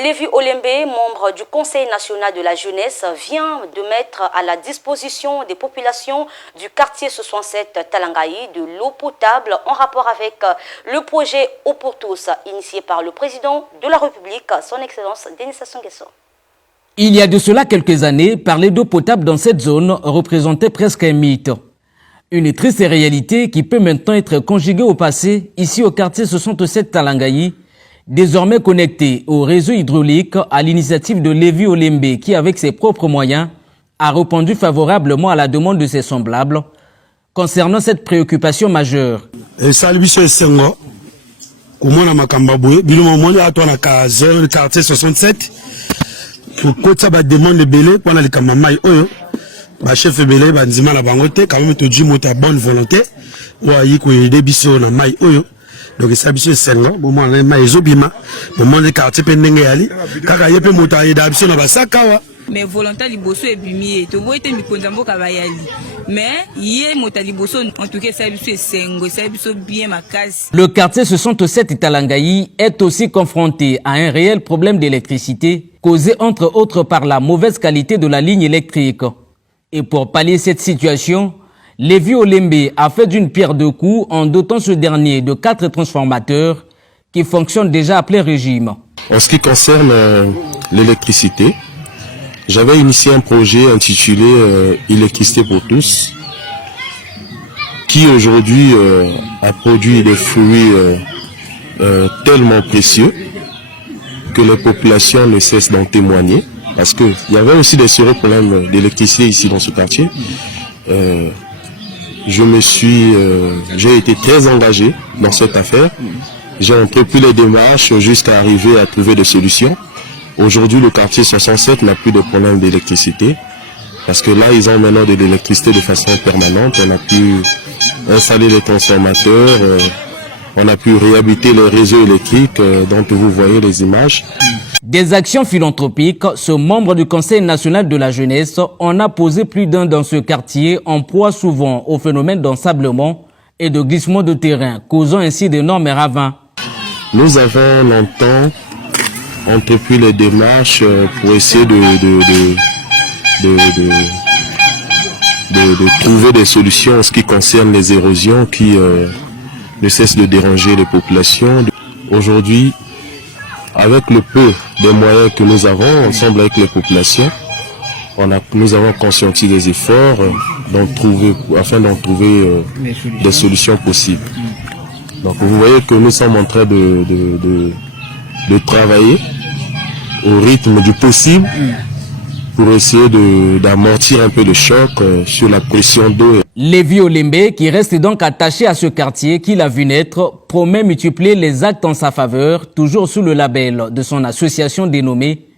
Lévi Olembe, membre du Conseil national de la jeunesse, vient de mettre à la disposition des populations du quartier 67 Talangaï de l'eau potable en rapport avec le projet Eau pour tous, initié par le président de la République, son Excellence Denis Sassou Nguesso. Il y a de cela quelques années, parler d'eau potable dans cette zone représentait presque un mythe. Une triste réalité qui peut maintenant être conjuguée au passé, ici au quartier 67 Talangaï, désormais connecté au réseau hydraulique à l'initiative de Lévi Olembe qui, avec ses propres moyens, a répondu favorablement à la demande de ses semblables concernant cette préoccupation majeure. Quartier 67 pour côté ba demande de belé pour la kamamai oyo ba chef belé ba nzima la bangote quand même to dit mota bonne volonté wa yi ko aider biso na mai oyo donc ça biso senga bon moi na mai ezobima moment de quartier pe ndenge yali kaka yepe mota aider biso na basakawa mais volontaire liboso ebimi to boite mikonza mboka bayali mais yé mota liboso en tout cas ça biso sengo ça biso bien makasi. Le quartier 67 Talangaï est aussi confronté à un réel problème d'électricité causé entre autres par la mauvaise qualité de la ligne électrique. Et pour pallier cette situation, Lévi Olembe a fait d'une pierre deux coups en dotant ce dernier de 4 transformateurs qui fonctionnent déjà à plein régime. En ce qui concerne l'électricité, j'avais initié un projet intitulé Électricité pour tous, qui aujourd'hui a produit des fruits tellement précieux que les populations ne cessent d'en témoigner, parce qu'il y avait aussi des sérieux problèmes d'électricité ici dans ce quartier. J'ai été très engagé dans cette affaire. J'ai entrepris les démarches jusqu'à arriver à trouver des solutions. Aujourd'hui, le quartier 67 n'a plus de problème d'électricité, parce que là, ils ont maintenant de l'électricité de façon permanente. On a pu installer les transformateurs, on a pu réhabiliter les réseaux électriques dont vous voyez les images. Des actions philanthropiques, ce membre du Conseil national de la jeunesse en a posé plus d'un dans ce quartier, en proie souvent au phénomène d'ensablement et de glissement de terrain, causant ainsi d'énormes ravins. Nous avons longtemps entrepris les démarches pour essayer de trouver des solutions en ce qui concerne les érosions qui ne cessent de déranger les populations. Aujourd'hui, avec le peu des moyens que nous avons, ensemble avec les populations, nous avons conscientisé des efforts afin d'en trouver des solutions possibles. Donc vous voyez que nous sommes en train de travailler au rythme du possible pour essayer d'amortir un peu le choc sur la pression d'eau. Lévi Olembe, qui reste donc attaché à ce quartier qu'il a vu naître, promet multiplier les actes en sa faveur, toujours sous le label de son association dénommée